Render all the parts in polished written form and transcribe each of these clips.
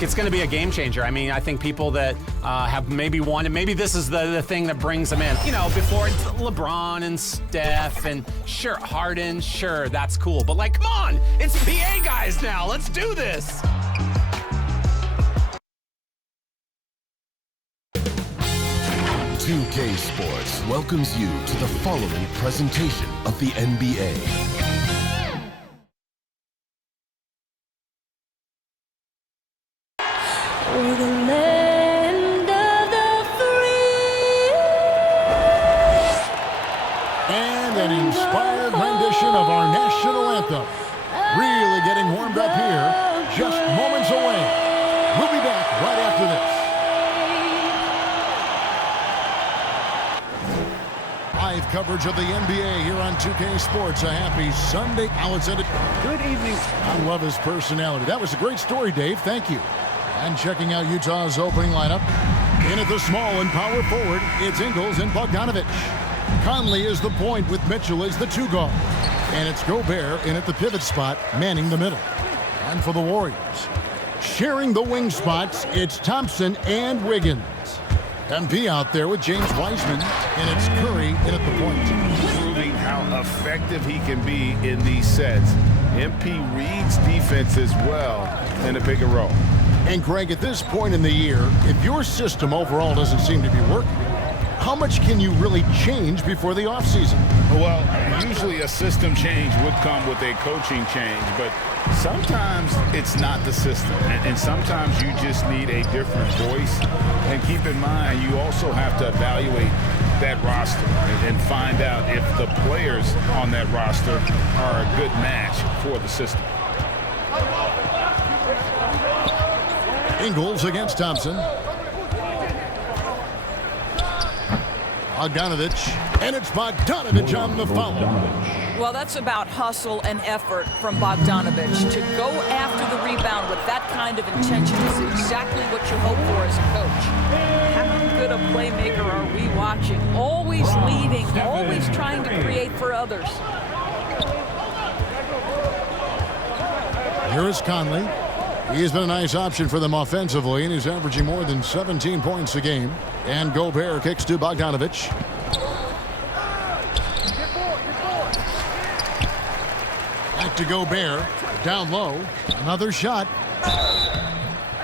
It's going to be a game changer. I mean, I think people that have maybe wanted, maybe this is the thing that brings them in. You know, before it's LeBron and Steph and sure, Harden, sure, that's cool. But like, come on, it's PA guys now. Let's do this. $2K Sports welcomes you to the following presentation of the NBA. We're the land of the free. And an inspired rendition of our national anthem. Really getting warmed up here, just moments away. We'll be back right after this. Live coverage of the NBA here on 2K Sports. A happy Sunday. Good evening. I love his personality. That was a great story, Dave. Thank you. And checking out Utah's opening lineup. In at the small and power forward, it's Ingles and Bogdanovic. Conley is the point with Mitchell as the two guard. And it's Gobert in at the pivot spot, manning the middle. And for the Warriors, sharing the wing spots, it's Thompson and Wiggins. MP out there with James Wiseman, and it's Curry in at the point. Proving how effective he can be in these sets. MP reads defense as well in a pick and roll. And Greg, at this point in the year, if your system overall doesn't seem to be working, how much can you really change before the offseason? Well, usually a system change would come with a coaching change, but sometimes it's not the system. And sometimes you just need a different voice. And keep in mind, you also have to evaluate that roster and find out if the players on that roster are a good match for the system. Ingles against Thompson. Bogdanovic, and it's Bogdanovic on the foul. Well, that's about hustle and effort from Bogdanovic. To go after the rebound with that kind of intention is exactly what you hope for as a coach. How good a playmaker are we watching? Always leading, always trying to create for others. Here is Conley. He has been a nice option for them offensively, and he's averaging more than 17 points a game. And Gobert kicks to Bogdanovic. Back to Gobert. Down low. Another shot.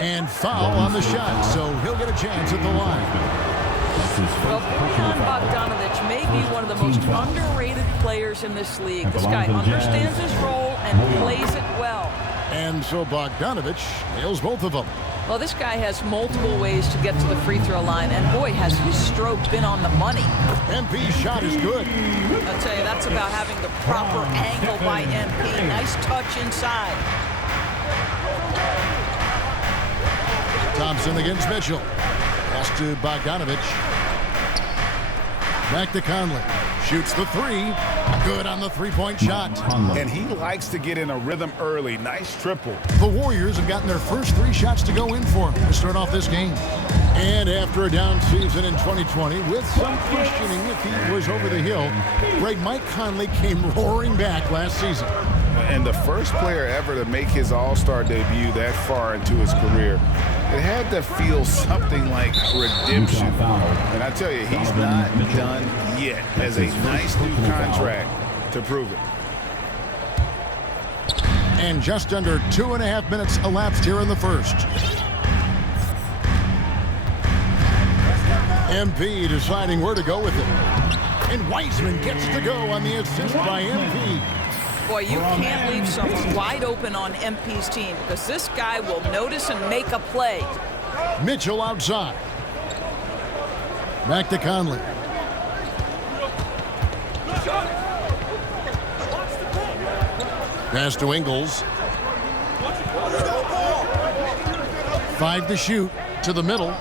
And foul on the shot, so he'll get a chance at the line. Well, Bojan Bogdanovic may be one of the most underrated players in this league. This guy understands his role and plays it well. And so Bogdanovic nails both of them. Well, this guy has multiple ways to get to the free throw line, and boy, has his stroke been on the money. MP's shot is good. I'll tell you, that's about having the proper angle by MP. Nice touch inside. Thompson against Mitchell. Pass to Bogdanovic. Back to Conley. Shoots the three. Good on the three-point shot. And he likes to get in a rhythm early. Nice triple. The Warriors have gotten their first three shots to go in for him to start off this game. And after a down season in 2020, with some questioning if he was over the hill, Mike Conley came roaring back last season. And the first player ever to make his All-Star debut that far into his career, it had to feel something like redemption. And I tell you, he's not done yet. Has a nice new contract to prove it. And just under 2.5 minutes elapsed here in the first. MP deciding where to go with it. And Wiseman gets to go on the assist by MP. Boy, you can't leave someone wide open on MP's team because this guy will notice and make a play. Mitchell outside. Back to Conley. Pass to Ingles. 5 to shoot. To the middle.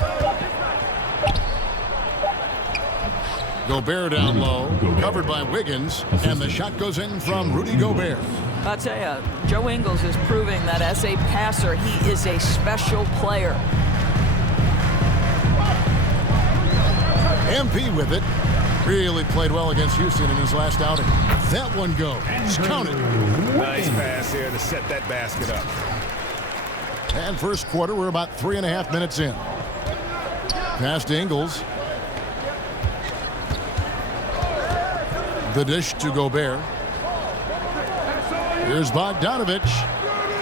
Gobert down low. Covered by Wiggins. And the shot goes in from Rudy Gobert. I'll tell you, Joe Ingles is proving that as a passer, he is a special player. MP with it. Really played well against Houston in his last outing. That one goes. Counted. Nice pass here to set that basket up. And first quarter, we're about 3.5 minutes in. Pass to Ingles. The dish to Gobert. Here's Bogdanovich.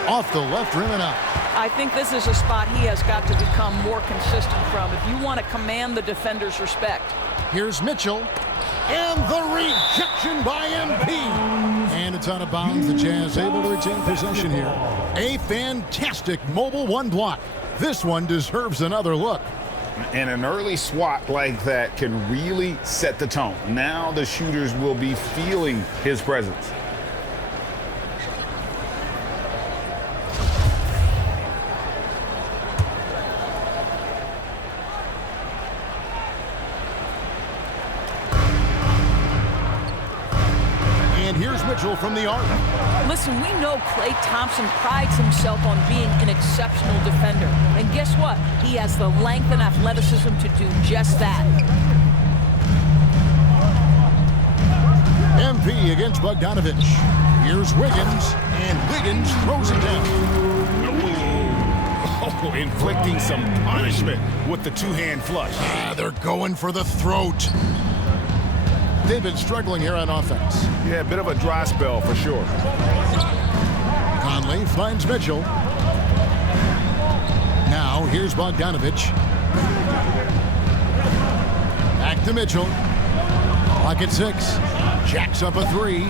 Off the left rim and out. I think this is a spot he has got to become more consistent from if you want to command the defender's respect. Here's Mitchell. And the rejection by MP. And it's out of bounds. The Jazz able to retain possession here. A fantastic mobile one block. This one deserves another look. And an early swat like that can really set the tone. Now the shooters will be feeling his presence. And here's Mitchell from the arc. Listen, we know Klay Thompson prides himself on being an exceptional defender. And guess what? He has the length and athleticism to do just that. MP against Bogdanovich. Here's Wiggins, and Wiggins throws it down. Oh, inflicting some punishment with the two-hand flush. They're going for the throat. They've been struggling here on offense. Yeah, a bit of a dry spell for sure. Conley finds Mitchell. Now here's Bogdanovich. Back to Mitchell. Clock at 6. Jacks up a 3.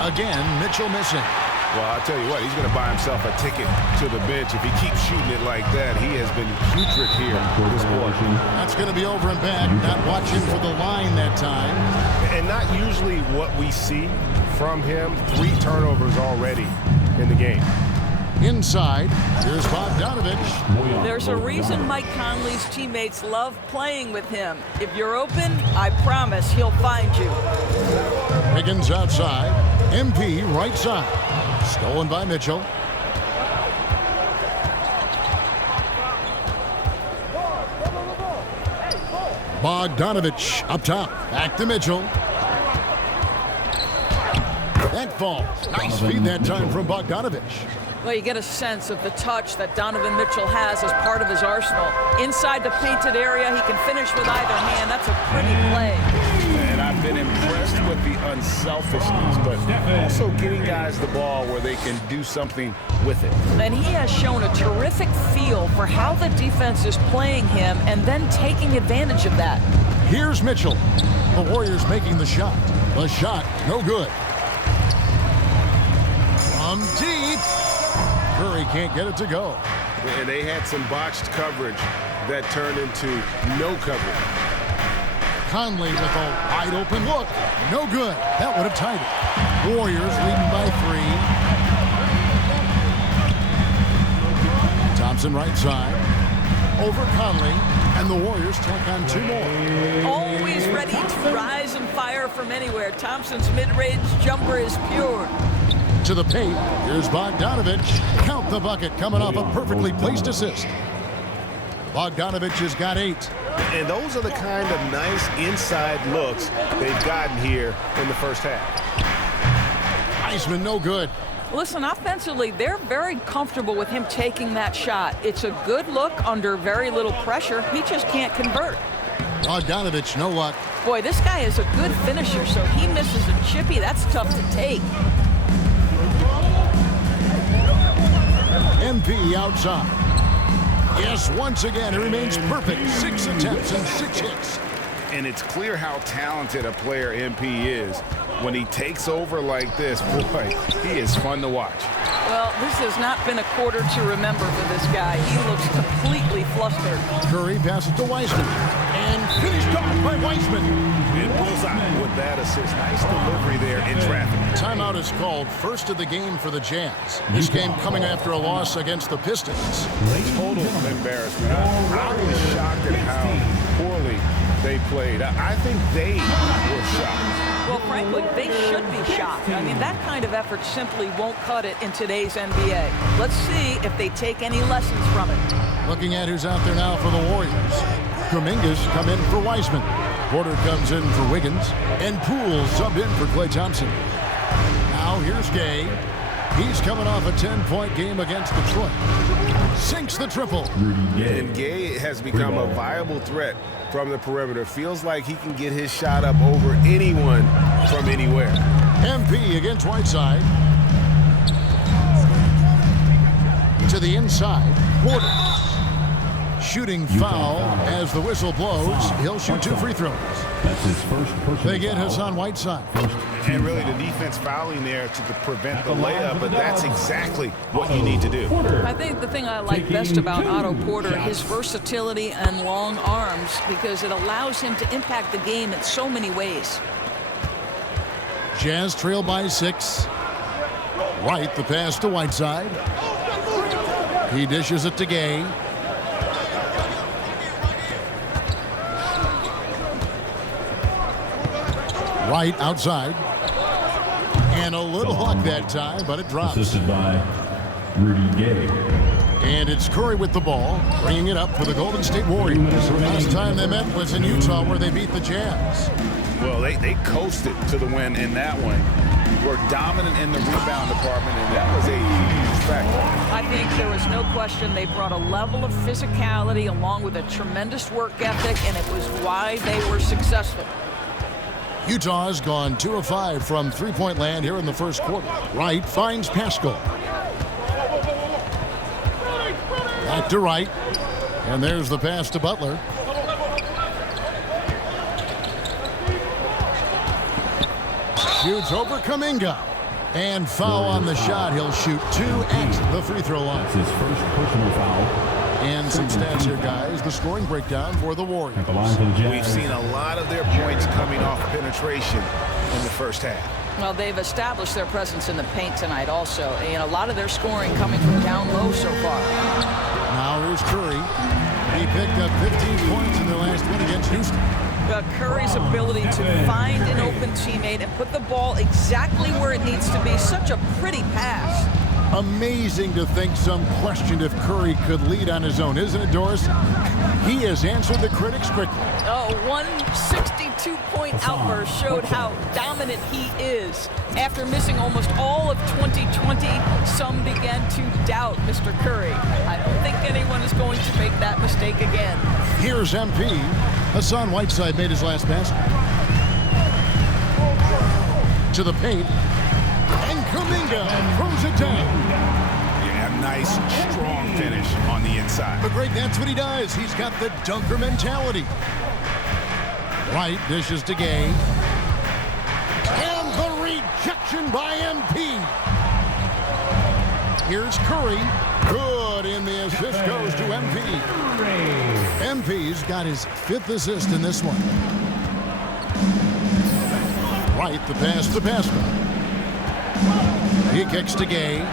Again, Mitchell missing. Well, I'll tell you what, he's going to buy himself a ticket to the bench. If he keeps shooting it like that, he has been putrid here this quarter. That's going to be over and back. Not watching for the line that time. And not usually what we see from him. 3 turnovers already in the game. Inside, here's Bogdanovich. There's a reason Mike Conley's teammates love playing with him. If you're open, I promise he'll find you. Wiggins outside. MP right side. Stolen by Mitchell. Bogdanovich up top. Back to Mitchell. That falls. Nice feed that time from Bogdanovich. Well, you get a sense of the touch that Donovan Mitchell has as part of his arsenal. Inside the painted area, he can finish with either hand. That's a pretty play. And I've been impressed with the unselfishness, but also getting guys the ball where they can do something with it. And he has shown a terrific feel for how the defense is playing him and then taking advantage of that. Here's Mitchell. The Warriors making the shot. The shot, no good. From deep. Curry can't get it to go. And they had some botched coverage that turned into no coverage. Conley with a wide open look. No good. That would have tied it. Warriors leading by 3. Thompson right side. Over Conley. And the Warriors tack on 2 more. Always ready to rise and fire from anywhere. Thompson's mid-range jumper is pure. To the paint. Here's Bogdanovich. Count the bucket coming off a perfectly placed assist. Bogdanovich has got 8. And those are the kind of nice inside looks they've gotten here in the first half. Iceman no good. Listen, offensively, they're very comfortable with him taking that shot. It's a good look under very little pressure. He just can't convert. Bogdanovich, no luck. Boy, this guy is a good finisher, so he misses a chippy. That's tough to take. MP outside. Yes, once again, it remains perfect. 6 attempts and 6 hits. And it's clear how talented a player MP is. When he takes over like this, boy, he is fun to watch. Well, this has not been a quarter to remember for this guy. He looks completely flustered. Curry passes to Wiseman. And finished off by Wiseman. And bullseye with that assist. Nice delivery there in traffic. Timeout is called, first of the game for the Jazz. This game coming after a loss against the Pistons. Total embarrassment. I was shocked at how poorly they played. I think they were shocked. Well, frankly, they should be shocked. I mean, that kind of effort simply won't cut it in today's NBA. Let's see if they take any lessons from it. Looking at who's out there now for the Warriors. Kuminga's come in for Wiseman. Porter comes in for Wiggins. And Poole subbed in for Klay Thompson. Now here's Gay. He's coming off a 10-point game against Detroit. Sinks the triple. And Gay has become a viable threat from the perimeter. Feels like he can get his shot up over anyone from anywhere. MP against Whiteside. To the inside. Porter. Shooting foul as the whistle blows. He'll shoot 2 free throws. That's his first personal They get foul. Hassan Whiteside. And really the defense fouling there to prevent the layup, but that's exactly what you need to do. I think the thing I like best about Otto Porter, his versatility and long arms, because it allows him to impact the game in so many ways. Jazz trail by 6. Wright the pass to Whiteside. He dishes it to Gay. Wright outside. And a little luck that time, but it drops. Assisted by Rudy Gay. And it's Curry with the ball, bringing it up for the Golden State Warriors. The last time they met was in Utah, where they beat the Jazz. Well, they coasted to the win in that one. Were dominant in the rebound department, and that was a huge factor. I think there was no question they brought a level of physicality along with a tremendous work ethic, and it was why they were successful. Utah's gone 2 of 5 from three-point land here in the first quarter. Wright finds Pascal. Back to Wright. And there's the pass to Butler. Shoots over Kuminga. And foul on the shot. He'll shoot 2 at the free throw line. That's his first personal foul. And some stats here, guys. The scoring breakdown for the Warriors. At the line for the Jazz. We've seen a lot of their points coming off penetration in the first half. Well, they've established their presence in the paint tonight also, and a lot of their scoring coming from down low so far. Now here's Curry. He picked up 15 points in their last win against Houston. Curry's ability to find an open teammate and put the ball exactly where it needs to be. Such a pretty pass. Amazing to think some questioned if Curry could lead on his own, isn't it, Doris? He has answered the critics quickly. Oh, 162-point outburst showed how dominant he is. After missing almost all of 2020, some began to doubt Mr. Curry. I don't think anyone is going to make that mistake again. Here's MP. Hassan Whiteside made his last pass. To the paint. And Kuminga throws it down. Yeah, nice, strong finish on the inside. But Greg, that's what he does. He's got the dunker mentality. Wright dishes to Gay. And the rejection by MP. Here's Curry. Good, and the assist goes to MP. MP's got his 5th assist in this one. Wright the pass to Pascal. He kicks to Gay.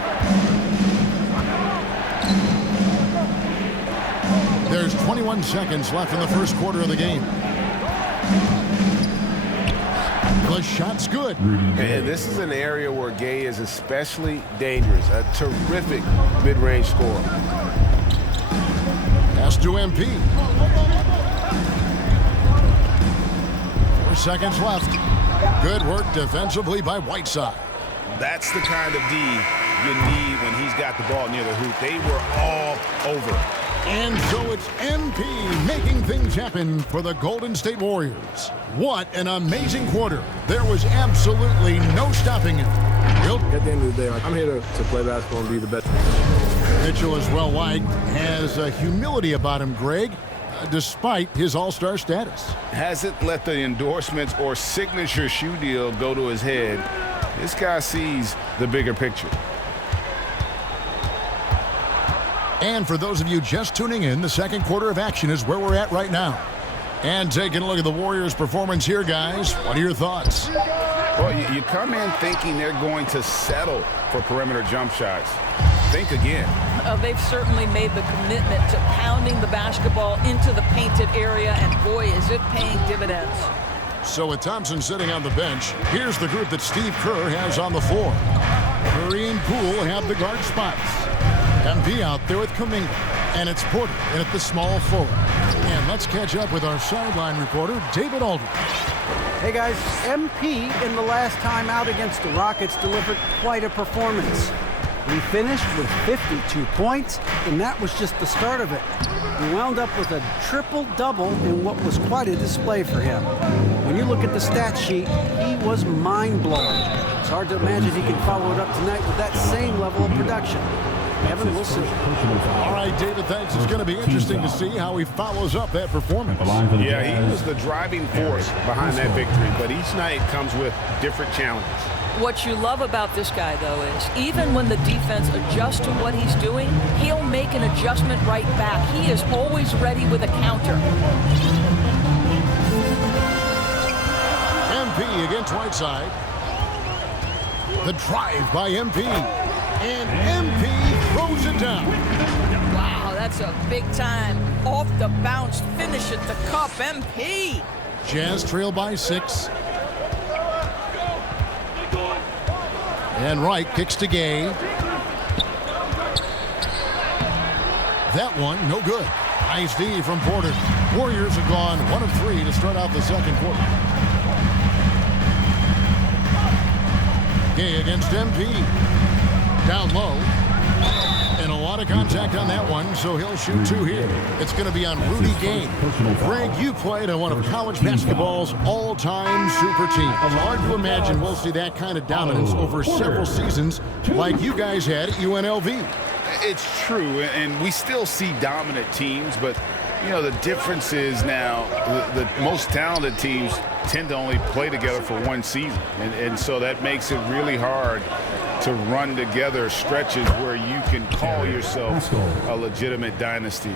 There's 21 seconds left in the first quarter of the game. The shot's good. And this is an area where Gay is especially dangerous. A terrific mid-range scorer. Pass to MP. 4 seconds left. Good work defensively by Whiteside. That's the kind of D you need when he's got the ball near the hoop. They were all over it. And so it's MP making things happen for the Golden State Warriors. What an amazing quarter. There was absolutely no stopping him. At the end of the day, I'm here to play basketball and be the best. Mitchell as well, White, has a humility about him, Greg, despite his all-star status. Hasn't let the endorsements or signature shoe deal go to his head. This guy sees the bigger picture. And for those of you just tuning in, the second quarter of action is where we're at right now. And taking a look at the Warriors' performance here, guys. What are your thoughts? Well, you come in thinking they're going to settle for perimeter jump shots. Think again. They've certainly made the commitment to pounding the basketball into the painted area, and boy, is it paying dividends. So with Thompson sitting on the bench, here's the group that Steve Kerr has on the floor. Curry and Poole have the guard spots. MP out there with Kuminga. And it's Porter in at the small forward. And let's catch up with our sideline reporter, David Aldridge. Hey guys, MP in the last time out against the Rockets delivered quite a performance. He finished with 52 points, and that was just the start of it. He wound up with a triple-double in what was quite a display for him. When you look at the stat sheet, he was mind-blowing. It's hard to imagine he can follow it up tonight with that same level of production. Evan, we'll see. All right, David, thanks. It's going to be interesting to see how he follows up that performance. Yeah, he was the driving force behind that victory, but each night comes with different challenges. What you love about this guy, though, is even when the defense adjusts to what he's doing, he'll make an adjustment right back. He is always ready with a counter. MP against Whiteside. The drive by MP. And MP throws it down. Wow, that's a big time. Off the bounce, finish at the cup, MP. Jazz trail by 6. And Wright kicks to Gay. That one, no good. Nice D from Porter. Warriors have gone 1 of 3 to start out the second quarter. Gay against MP. Down low. And a lot of contact on that one, so he'll shoot 2 here. It's going to be on Rudy Gay. Greg, you played on one of college basketball's all-time super teams. It's hard to imagine we'll see that kind of dominance over several seasons like you guys had at UNLV. It's true, and we still see dominant teams, but you know, the difference is now the most talented teams tend to only play together for 1 season, and so that makes it really hard to run together stretches where you can call yourself a legitimate dynasty.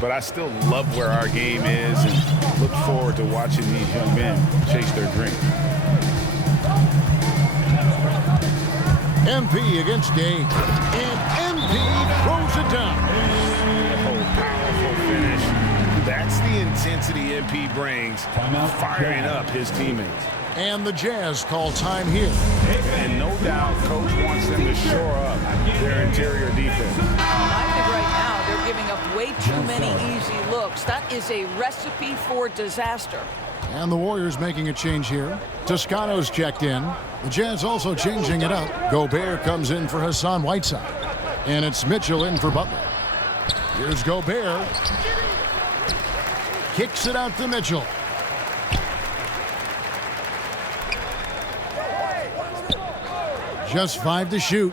But I still love where our game is and look forward to watching these young men chase their dream. MP against Gay. And MP throws it down. Oh, powerful finish. That's the intensity MP brings, firing up his teammates. And the Jazz call time here. And no doubt, Coach wants them to shore up their interior defense. I think right now they're giving up way too many easy looks. That is a recipe for disaster. And the Warriors making a change here. Toscano's checked in. The Jazz also changing it up. Gobert comes in for Hassan Whiteside. And it's Mitchell in for Butler. Here's Gobert. Kicks it out to Mitchell. Just 5 to shoot.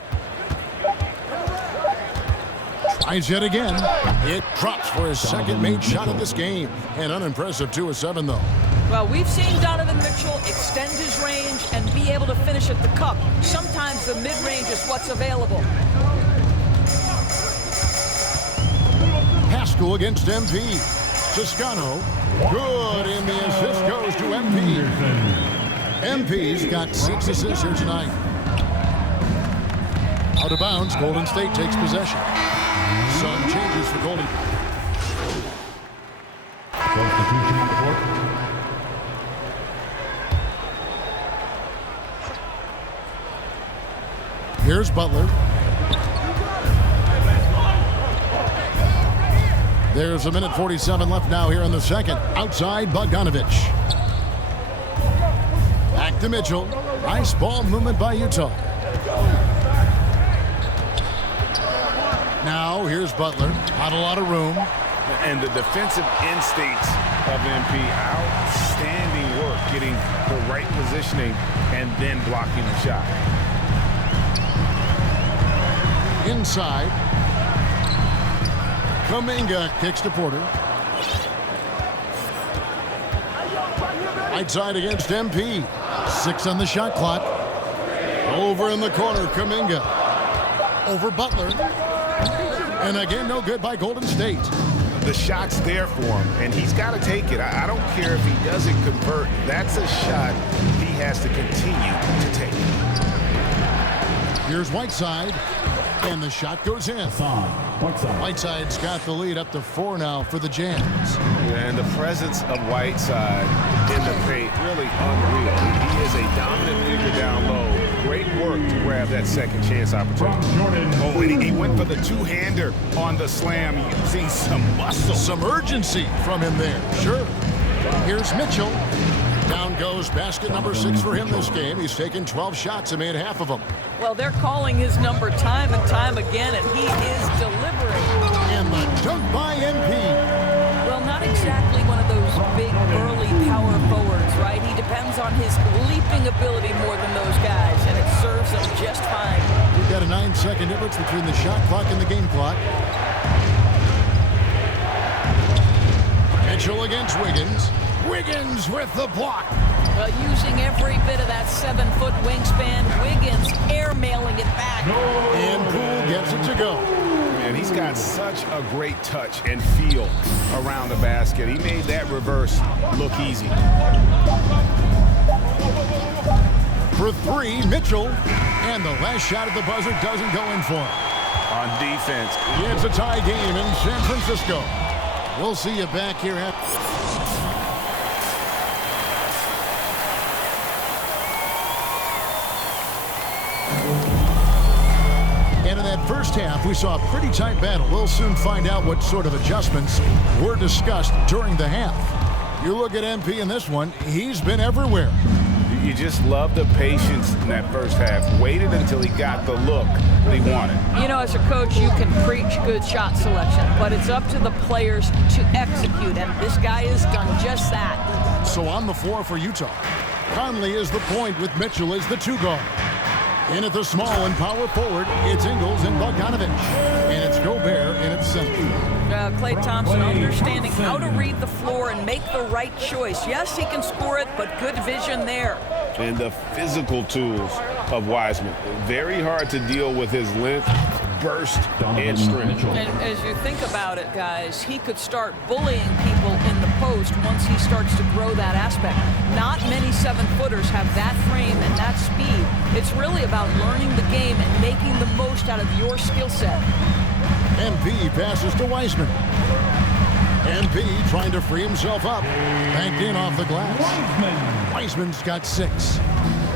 Tries yet again. It drops for his second made shot of this game. An unimpressive 2 of 7, though. Well, we've seen Donovan Mitchell extend his range and be able to finish at the cup. Sometimes the mid-range is what's available. Pascal against MP. Toscano. Good, and the assist goes to MP. MP's got 6 assists here tonight. Out of bounds, Golden State takes possession. Sun changes for Golden. Substitution on the court. Here's Butler. There's 1:47 left now here in the second. Outside, Bogdanovich. Back to Mitchell. Nice ball movement by Utah. Now, here's Butler. Not a lot of room. And the defensive instincts of MP, outstanding work getting the right positioning and then blocking the shot. Inside. Kuminga kicks to Porter. Whiteside against MP. 6 on the shot clock. Over in the corner, Kuminga. Over Butler. And again, no good by Golden State. The shot's there for him, and he's got to take it. I don't care if he doesn't convert. That's a shot he has to continue to take. Here's Whiteside. And the shot goes in. Whiteside's got the lead up to 4 now for the Jams. And the presence of Whiteside in the paint, really unreal. He is a dominant figure down low. Great work to grab that second chance opportunity. Oh, and he went for the two-hander on the slam, using some muscle. Some urgency from him there. Sure. Here's Mitchell. Down goes basket number 6 for him this game. He's taken 12 shots and made half of them. Well, they're calling his number time and time again, and he is delivering. And the dunk by MP. Well, not exactly one of those big, burly power forwards, right? He depends on his leaping ability more than those guys, and it serves him just fine. We've got a 9-second difference between the shot clock and the game clock. Mitchell against Wiggins. Wiggins with the block. Well, using every bit of that 7-foot wingspan, Wiggins airmailing it back. And Poole gets it to go. And he's got such a great touch and feel around the basket. He made that reverse look easy. For 3, Mitchell. And the last shot at the buzzer doesn't go in for him. On defense. It's a tie game in San Francisco. We'll see you back here at... And in that first half, we saw a pretty tight battle. We'll soon find out what sort of adjustments were discussed during the half. You look at MP in this one, he's been everywhere. You just love the patience in that first half. Waited until he got the look that he wanted. You know, as a coach, you can preach good shot selection, but it's up to the players to execute, and this guy has done just that. So on the floor for Utah, Conley is the point with Mitchell as the 2 guard. In at the small and power forward, it's Ingles and Bogdanovich. And it's Gobert in its center. Klay Thompson understanding how to read the floor and make the right choice. Yes, he can score it, but good vision there. And the physical tools of Wiseman. Very hard to deal with his length, burst, and strength. And as you think about it, guys, he could start bullying people in the post once he starts to grow that aspect. Not many 7-footers have that frame and that speed. It's really about learning the game and making the most out of your skill set. MP passes to Wiseman. MP trying to free himself up. Banked in off the glass. Wiseman's got 6.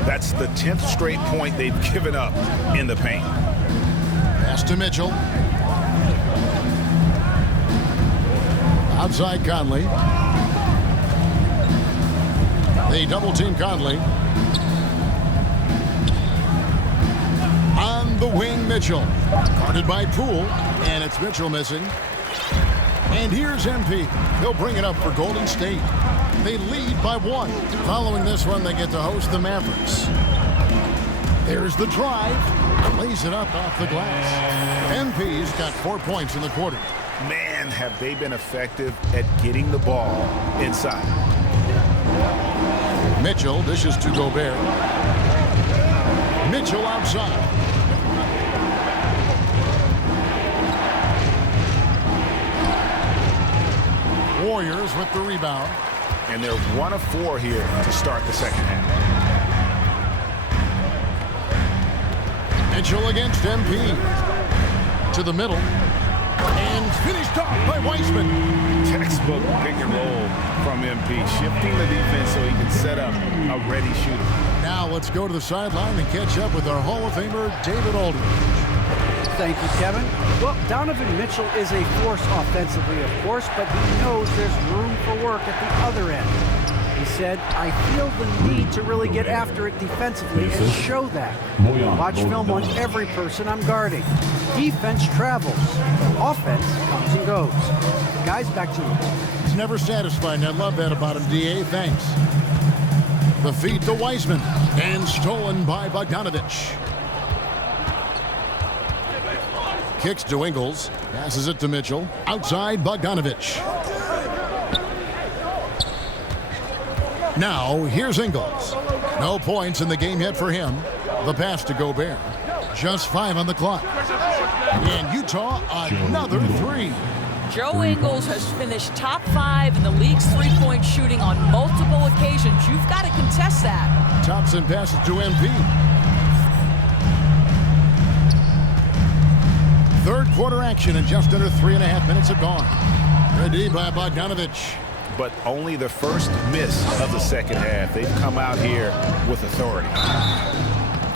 That's the 10th straight point they've given up in the paint. Pass to Mitchell. Outside Conley. They double-team Conley. On the wing, Mitchell. Guarded by Poole, and it's Mitchell missing. And here's MP. He'll bring it up for Golden State. They lead by 1. Following this one, they get to host the Mavericks. There's the drive. Lays it up off the glass. MP's got 4 points in the quarter. Man, have they been effective at getting the ball inside. Mitchell dishes to Gobert. Mitchell outside. Warriors with the rebound. And they're 1 of 4 here to start the second half. Mitchell against MP. To the middle. And finished off by Wiseman. Textbook pick and roll from MP. Shifting the defense so he can set up a ready shooter. Now let's go to the sideline and catch up with our Hall of Famer, David Aldridge. Thank you, Kevin. Well, Donovan Mitchell is a force offensively, of course, but he knows there's room for work at the other end. He said, I feel the need to really get after it defensively and show that. Watch film on every person I'm guarding. Defense travels. Offense comes and goes. Guys, back to you. He's never satisfied, and I love that about him, D.A. Thanks. The feed to Wiseman, and stolen by Bogdanovich. Kicks to Ingles, passes it to Mitchell. Outside, Bogdanovich. Now, here's Ingles. No points in the game yet for him. The pass to Gobert. Just 5 on the clock. And Utah, another 3. Joe Ingles has finished top 5 in the league's three-point shooting on multiple occasions. You've got to contest that. Thompson passes to MP. Third quarter action and just under 3.5 minutes have gone. Ready by Bogdanovich. But only the first miss of the second half. They've come out here with authority.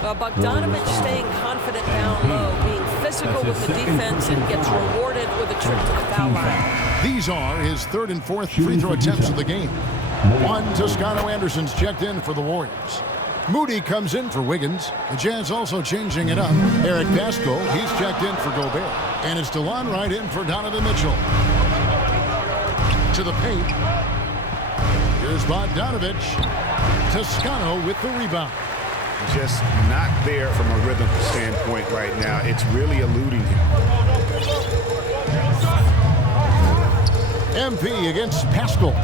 Well, Bogdanovich staying confident down low, being physical with the defense, and gets rewarded with a trip to the foul line. These are his third and fourth free throw attempts of the game. One Toscano Anderson's checked in for the Warriors. Moody comes in for Wiggins. The Jazz also changing it up. Eric Pascal, he's checked in for Gobert. And it's DeLon Wright in for Donovan Mitchell. To the paint. Here's Bogdanovich. Toscano with the rebound. Just not there from a rhythm standpoint right now. It's really eluding him. MP against Pascal.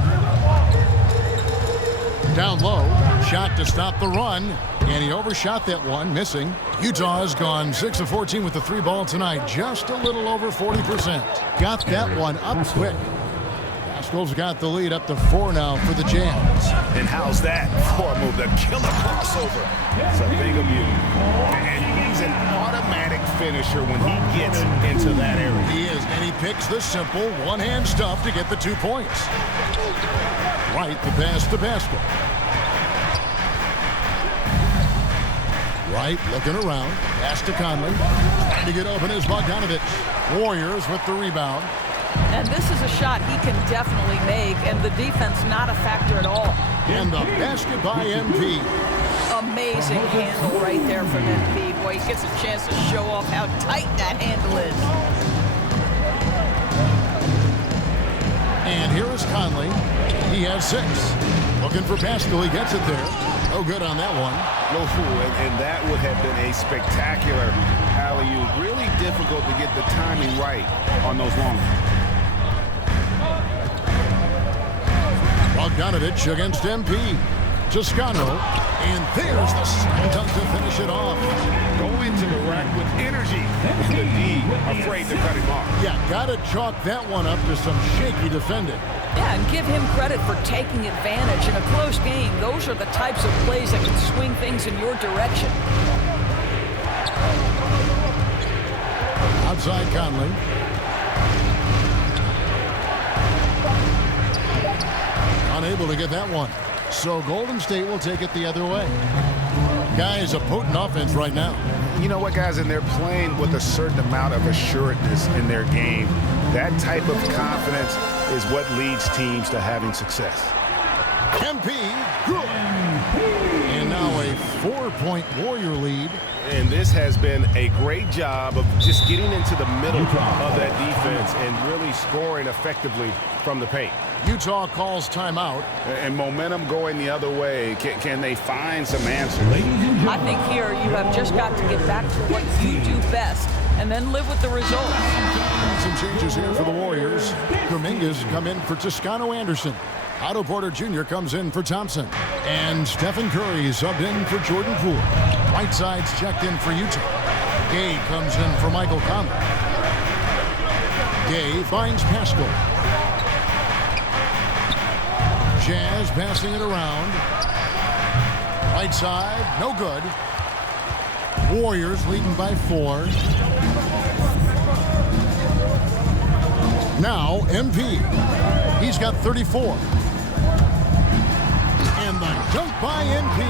Down low, shot to stop the run, and he overshot that one, missing. Utah has gone 6 of 14 with the 3 ball tonight, just a little over 40%. Got that one up quick. Pascal's got the lead up to 4 now for the Jazz. And how's that for a move? The killer crossover. It's a thing of beauty. And he's an automatic finisher when he gets into that area. He is, and he picks the simple one-hand stuff to get the 2 points. Right, the pass to Pascal. Right, looking around. Pass to Conley. Trying to get open is Bogdanovich. Warriors with the rebound. And this is a shot he can definitely make, and the defense not a factor at all. And the basket by MP. Amazing handle right there from MP. Boy, he gets a chance to show off how tight that handle is. And here is Conley. He has 6. Looking for Pascal. He gets it there. No good on that one. And that would have been a spectacular alley-oop. Really difficult to get the timing right on those long ones. Bogdanovich against MP. Toscano. And there's the slam dunk to finish it off. Go into the rack with energy. The D afraid to cut him off. Yeah, gotta chalk that one up to some shaky defending. Yeah, and give him credit for taking advantage in a close game. Those are the types of plays that can swing things in your direction. Outside Conley. Unable to get that one. So Golden State will take it the other way. Guys, a potent offense right now. You know what, guys? And they're playing with a certain amount of assuredness in their game. That type of confidence is what leads teams to having success. MP, good. And now a 4-point Warrior lead. And this has been a great job of just getting into the middle of that defense and really scoring effectively from the paint. Utah calls timeout. And momentum going the other way. Can they find some answers? I think here you have just got to get back to what you do best and then live with the results. Some changes here for the Warriors. Dominguez come in for Toscano Anderson. Otto Porter Jr. comes in for Thompson. And Stephen Curry subbed in for Jordan Poole. Whiteside's checked in for Utah. Gay comes in for Michael Conley. Gay finds Pascal. Jazz passing it around. Right side, no good. Warriors leading by 4. Now MP. He's got 34. And the dunk by MP.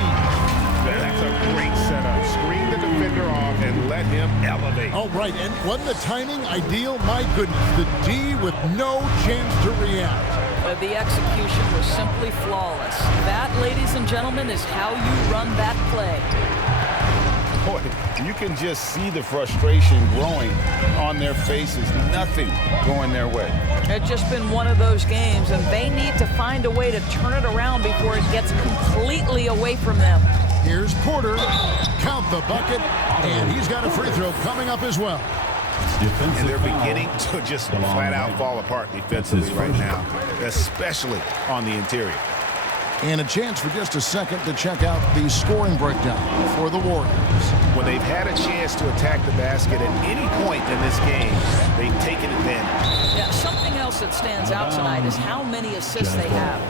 That's a great setup. Screen the defender off and let him elevate. Oh, right. And wasn't the timing ideal? My goodness. The D with no chance to react. The execution was simply flawless. That, ladies and gentlemen, is how you run that play. Boy, you can just see the frustration growing on their faces. Nothing going their way. It's just been one of those games, and they need to find a way to turn it around before it gets completely away from them. Here's Porter. Count the bucket, and he's got a free throw coming up as well. And they're beginning to just flat out fall apart defensively right now, especially on the interior. And a chance for just a second to check out the scoring breakdown for the Warriors. When they've had a chance to attack the basket at any point in this game, they've taken advantage. Yeah, something else that stands out tonight is how many assists they have.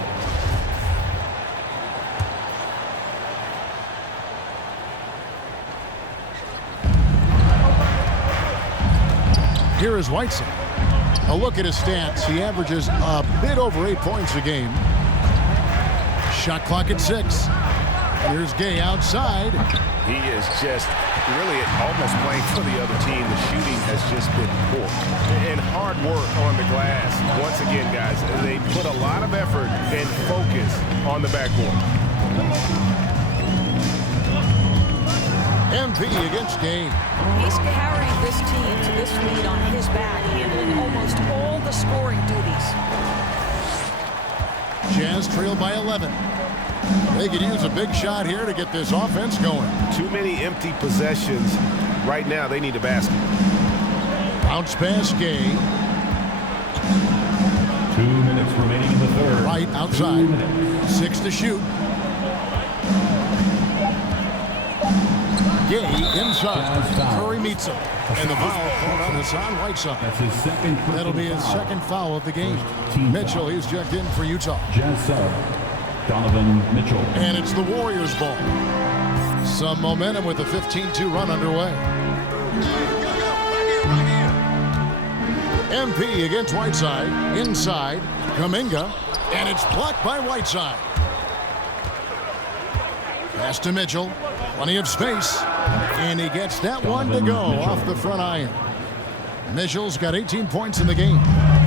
Here is Whiteside. A look at his stats. He averages a bit over 8 points a game. Shot clock at 6. Here's Gay outside. He is just really almost playing for the other team. The shooting has just been poor. And hard work on the glass. Once again, guys, they put a lot of effort and focus on the backboard. MP against Gay. He's carried this team to this lead on his back, handling almost all the scoring duties. Jazz trail by 11. They could use a big shot here to get this offense going. Too many empty possessions. Right now, they need a basket. Bounce pass, Gay. 2 minutes remaining in the third. Right outside. 6 to shoot. Gay inside. Curry meets him. And the foul called on Hassan Whiteside. That's his second. That'll be his second foul of the game. Mitchell, he's checked in for Utah. Jazz sub, Donovan Mitchell. And it's the Warriors' ball. Some momentum with a 15-2 run underway. MP against Whiteside. Inside. Kuminga. And it's blocked by Whiteside. Pass to Mitchell. Plenty of space. And he gets that one to go off the front iron. Mitchell's got 18 points in the game.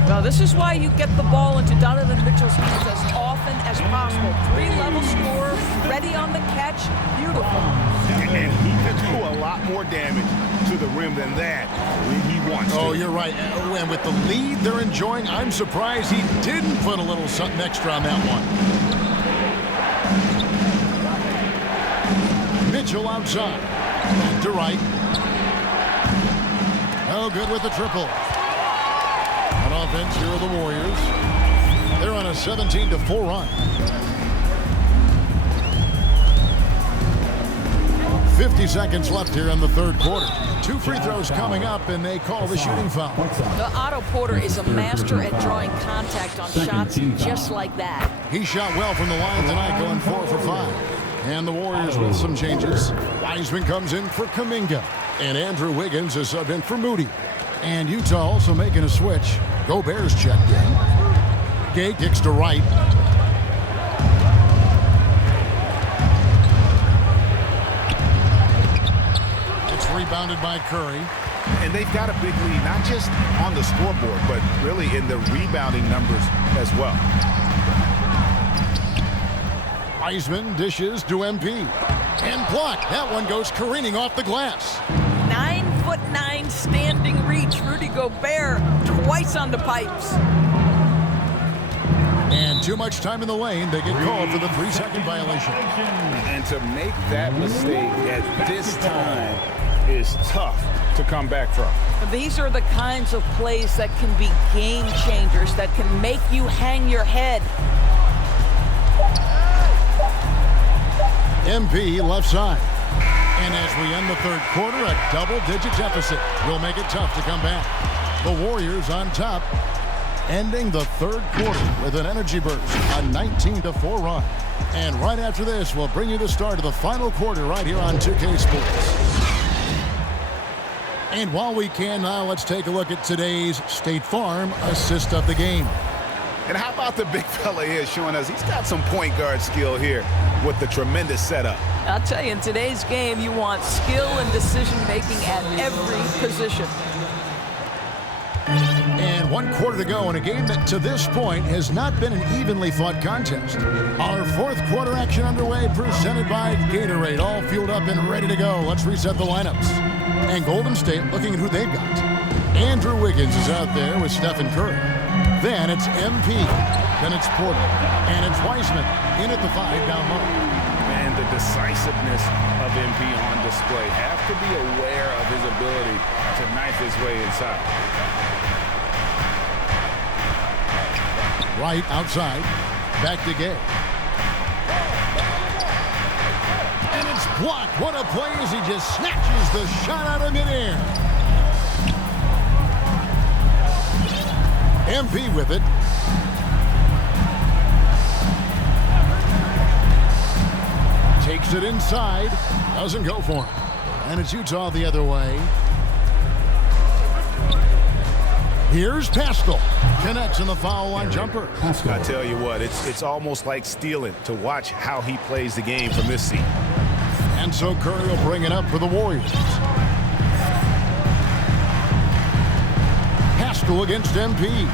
Well, this is why you get the ball into Donovan Mitchell's hands as often as possible. 3-level scorer, ready on the catch. Beautiful. And he can do a lot more damage to the rim than that when he wants to. Oh, you're right. And with the lead they're enjoying, I'm surprised he didn't put a little something extra on that one. Mitchell outside. Back to right. Oh, good with the triple. On offense, here are the Warriors. They're on a 17-4 run. 50 seconds left here in the third quarter. 2 free throws coming up, and they call the shooting foul. The Otto Porter is a master at drawing contact on shots just like that. He shot well from the line tonight, going 4 for 5. And the Warriors with some changes. Wiseman comes in for Kuminga. And Andrew Wiggins is subbed in for Moody. And Utah also making a switch. Gobert's checked in. Gay kicks to right. It's rebounded by Curry. And they've got a big lead, not just on the scoreboard, but really in the rebounding numbers as well. Wiseman dishes to MP. And blocked. That one goes careening off the glass. 9'9" standing reach. Rudy Gobert twice on the pipes. And too much time in the lane. They get called for the 3-second violation. And to make that mistake at this time is tough to come back from. These are the kinds of plays that can be game changers, that can make you hang your head. MP left side. And as we end the third quarter, a double-digit deficit will make it tough to come back. The Warriors on top, ending the third quarter with an energy burst, a 19-4 run. And right after this, we'll bring you the start of the final quarter right here on 2K Sports. And while we can now, let's take a look at today's State Farm assist of the game. And how about the big fella here showing us he's got some point guard skill here with the tremendous setup. I'll tell you, in today's game, you want skill and decision-making at every position. And 1 quarter to go in a game that to this point has not been an evenly fought contest. Our fourth quarter action underway, presented by Gatorade, all fueled up and ready to go. Let's reset the lineups. And Golden State looking at who they've got. Andrew Wiggins is out there with Stephen Curry. Then it's MP. Then it's Porter. And it's Wiseman in at the 5 down low. And the decisiveness of MP on display. Have to be aware of his ability to knife his way inside. Right outside. Back to Gay. And it's blocked. What a play as he just snatches the shot out of midair. MP with it. Takes it inside. Doesn't go for it. And it's Utah the other way. Here's Pascal. Connects in the foul line jumper. I tell you what, it's almost like stealing to watch how he plays the game from this seat. And so Curry will bring it up for the Warriors. Pascal against MP.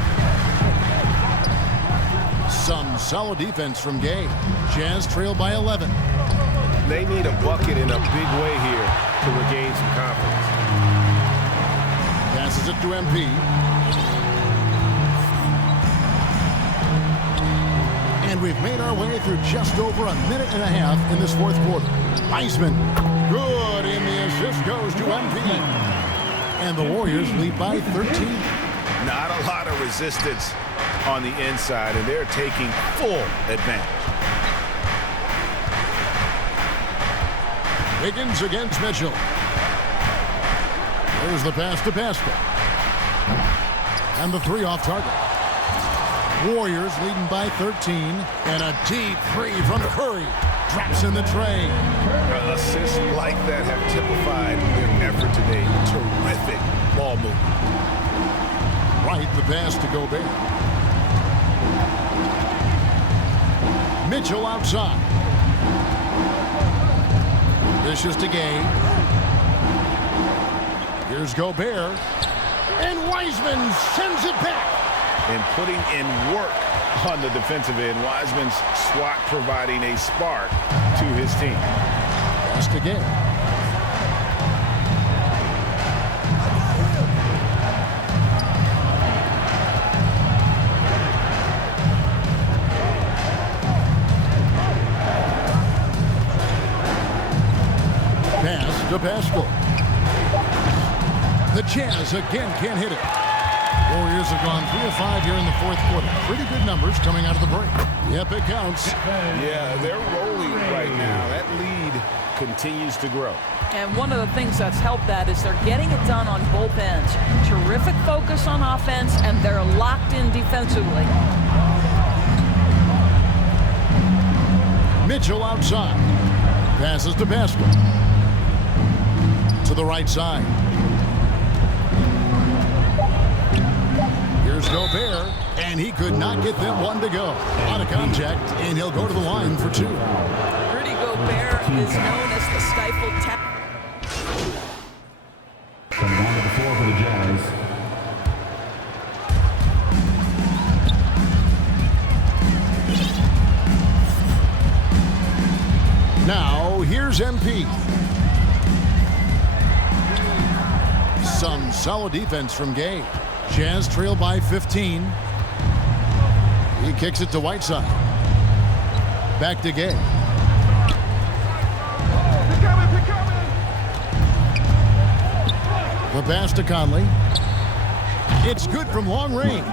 Some solid defense from Gay. Jazz trail by 11. They need a bucket in a big way here to regain some confidence. Passes it to MP. And we've made our way through just over a minute and a half in this fourth quarter. Wiseman, good, and the assist goes to MP. And the Warriors lead by 13. Not a lot of resistance on the inside, and they're taking full advantage. Higgins against Mitchell. There's the pass to Pascal. And the three off target. Warriors leading by 13. And a deep three from Curry. Drops in the tray. Assists like that have typified their effort today. Terrific ball movement. Right, the pass to Gobert. Mitchell outside. Dishes to Gay. Here's Gobert. And Wiseman sends it back. And putting in work on the defensive end. Wiseman's swat providing a spark to his team. Pass to Gay. Pass to Pascal. The Jazz again can't hit it. Warriors have gone 3 of 5 here in the fourth quarter. Pretty good numbers coming out of the break. Yep, it counts. Yeah, they're rolling right now. That lead continues to grow. And one of the things that's helped that is they're getting it done on both ends. Terrific focus on offense, and they're locked in defensively. Mitchell outside. Passes to Pascal. To the right side. Here's Gobert, and he could not get that one to go. Out of contact, and he'll go to the line for 2. Rudy Gobert is known as the stifled tap. Coming onto the floor for the Jazz. Now, here's MP. Some solid defense from Gay. Jazz trail by 15. He kicks it to Whiteside. Back to Gay. The pass to Conley. It's good from long range.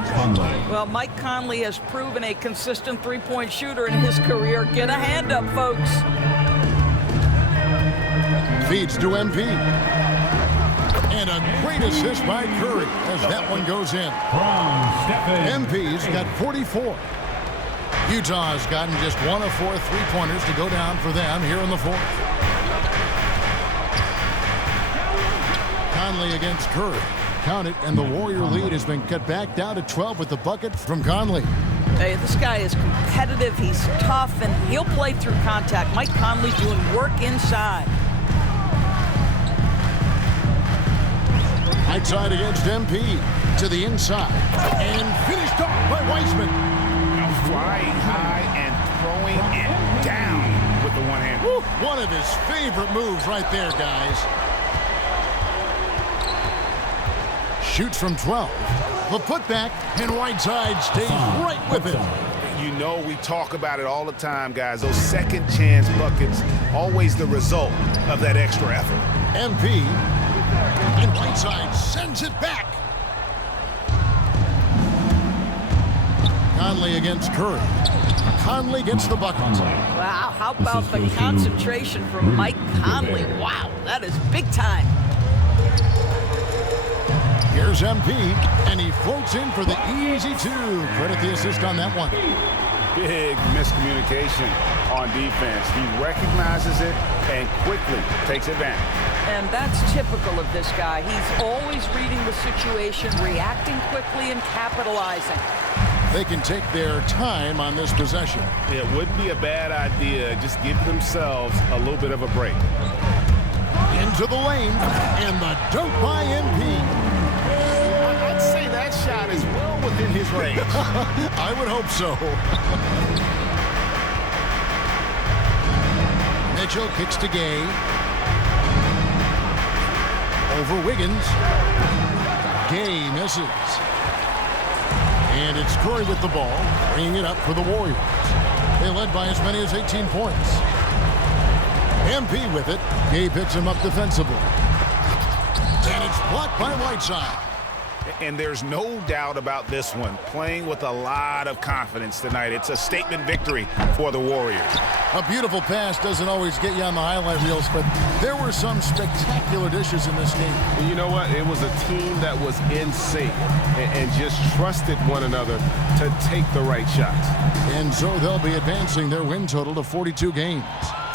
Well, Mike Conley has proven a consistent three-point shooter in his career. Get a hand up, folks. Feeds to MP. And a great assist by Curry as that one goes in. MP's got 44. Utah's gotten just 1 of 4 three-pointers to go down for them here in the fourth. Conley against Curry. Count it, and the Warrior lead has been cut back down to 12 with the bucket from Conley. Hey, this guy is competitive, he's tough, and he'll play through contact. Mike Conley doing work inside. Outside against MP. To the inside. And finished off by Wiseman. Flying high and throwing it down with the one hand. One of his favorite moves right there, guys. Shoots from 12. The putback, and Whiteside stays right with it. You know we talk about it all the time, guys. Those second chance buckets, always the result of that extra effort. MP, and Whiteside sends it back. Conley against Curry. Conley gets the bucket. Wow, how about the concentration from Mike Conley? Wow, that is big time. Here's MP, and he floats in for the easy 2. Credit the assist on that one. Big miscommunication on defense. He recognizes it and quickly takes advantage. And that's typical of this guy. He's always reading the situation, reacting quickly, and capitalizing. They can take their time on this possession. It wouldn't be a bad idea. Just give themselves a little bit of a break. Into the lane, and the dunk by MP. I'd say that shot is well within his range. I would hope so. Mitchell kicks to Gay. Over Wiggins. Gay misses. And it's Curry with the ball, bringing it up for the Warriors. They led by as many as 18 points. MP with it. Gay picks him up defensively. And it's blocked by Whiteside. And there's no doubt about this one. Playing with a lot of confidence tonight. It's a statement victory for the Warriors. A beautiful pass doesn't always get you on the highlight reels, but there were some spectacular dishes in this game. And you know what? It was a team that was in sync and just trusted one another to take the right shots. And so they'll be advancing their win total to 42 games.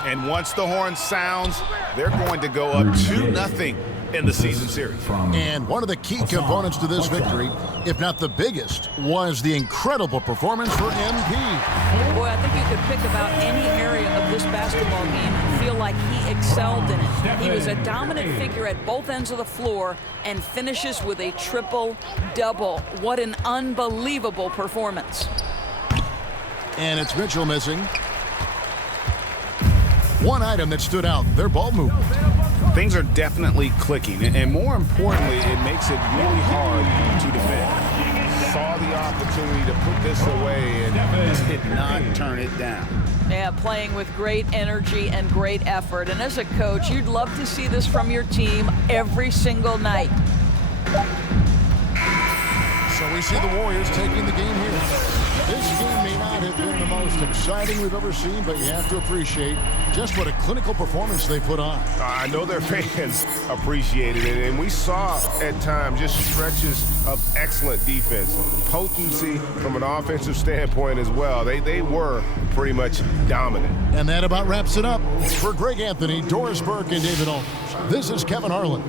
And once the horn sounds, they're going to go up 2-0 in the season series. And one of the key components to this victory, if not the biggest, was the incredible performance for MP. Boy, I think you could pick about any area of this basketball game and feel like he excelled in it. He was a dominant figure at both ends of the floor and finishes with a triple-double. What an unbelievable performance. And it's Mitchell missing. One item that stood out, their ball movement. Things are definitely clicking, and more importantly, it makes it really hard to defend. Saw the opportunity to put this away and did not turn it down. Yeah, playing with great energy and great effort. And as a coach, you'd love to see this from your team every single night. So we see the Warriors taking the game here. This game may not have been the most exciting we've ever seen, but you have to appreciate just what a clinical performance they put on. I know their fans appreciated it, and we saw at times just stretches of excellent defense, potency from an offensive standpoint as well. They were pretty much dominant. And that about wraps it up. For Greg Anthony, Doris Burke, and David Aldridge, this is Kevin Harlan.